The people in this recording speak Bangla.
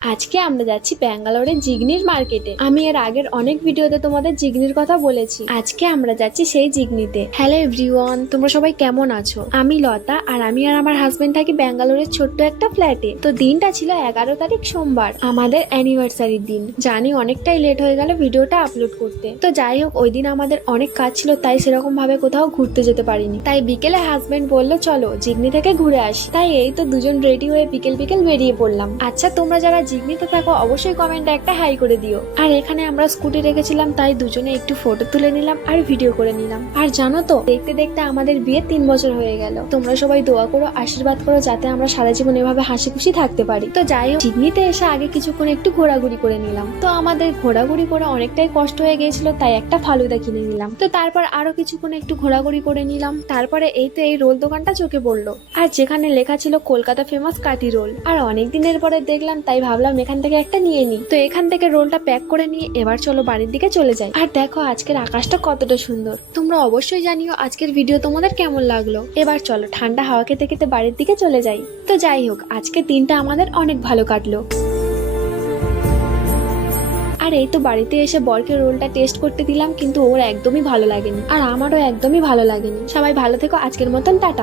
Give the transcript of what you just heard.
আজকে আমরা যাচ্ছি ব্যাঙ্গালোরের জিগনির মার্কেটে। আমি এর আগের অনেক ভিডিওতে তোমাদের জিগনির কথা বলেছি। আজকে আমরা যাচ্ছি সেই জিগনিতে। হ্যালো এভরিওয়ান, তোমরা সবাই কেমন আছো? আমি লতা, আর আমি আর আমার হাজবেন্ড থাকি ব্যাঙ্গালোরের ছোট্ট একটা ফ্ল্যাটে। তো দিনটা ছিল 11 তারিখ সোমবার, আমাদের অ্যানিভার্সারির দিন। জানি অনেকটাই লেট হয়ে গেল ভিডিওটা আপলোড করতে। তো যাই হোক, ওই দিন আমাদের অনেক কাজ ছিল, তাই সেরকম ভাবে কোথাও ঘুরতে যেতে পারিনি। তাই বিকেলে হাজবেন্ড বললো চলো জিগনি থেকে ঘুরে আসি। তাই এই তো দুজন রেডি হয়ে বিকেল বিকেল বেরিয়ে পড়লাম। আচ্ছা, তোমরা যারা জিগনিতে থাকো অবশ্যই কমেন্টে একটা হাই করে দিও। আর এখানে আমরা স্কুটি রেখেছিলাম, তাই দুজনে একটু ফটো তুলে নিলাম আর ভিডিও করে নিলাম। আর জানো তো, দেখতে দেখতে আমাদের বিয়ে 3 বছর হয়ে গেল। তোমরা সবাই দোয়া করো, আশীর্বাদ করো, যাতে আমরা সারা জীবন এভাবে হাসি খুশি থাকতে পারি। তো যাই হোক, জিগনিতে এসে আগে কিছুক্ষণ একটু ঘোরাঘুরি করে নিলাম। তো আমাদের ঘোরাঘুরি করে অনেকটাই কষ্ট হয়ে গিয়েছিল, তাই একটা ফালুদা কিনে নিলাম। তো তারপর আরো কিছুক্ষণ একটু ঘোরাঘুরি করে নিলাম। তারপরে এই তো এই রোল দোকানটা চোখে পড়লো, আর যেখানে লেখা ছিল কলকাতা ফেমাস কাঠি রোল। আর অনেক দিনের পরে দেখলাম, তাই ভাবলাম এখান থেকে একটা নিয়ে নি। তো এখান থেকে রোলটা প্যাক করে নিয়ে এবার চলো বাড়ির দিকে চলে যাই। আর দেখো আজকের আকাশটা কতটা সুন্দর। তোমরা অবশ্যই জানিও আজকের ভিডিও তোমাদের কেমন লাগলো। এবার চলো ঠান্ডা হাওয়া খেতে খেতে বাড়ির দিকে চলে যাই। তো যাই হোক, আজকের দিনটা আমাদের অনেক ভালো কাটলো। আর এই তো বাড়িতে এসে বরকে রোলটা টেস্ট করতে দিলাম, কিন্তু ওর একদমই ভালো লাগেনি, আর আমারও একদমই ভালো লাগেনি। সবাই ভালো থেকো, আজকের মতন টাটা।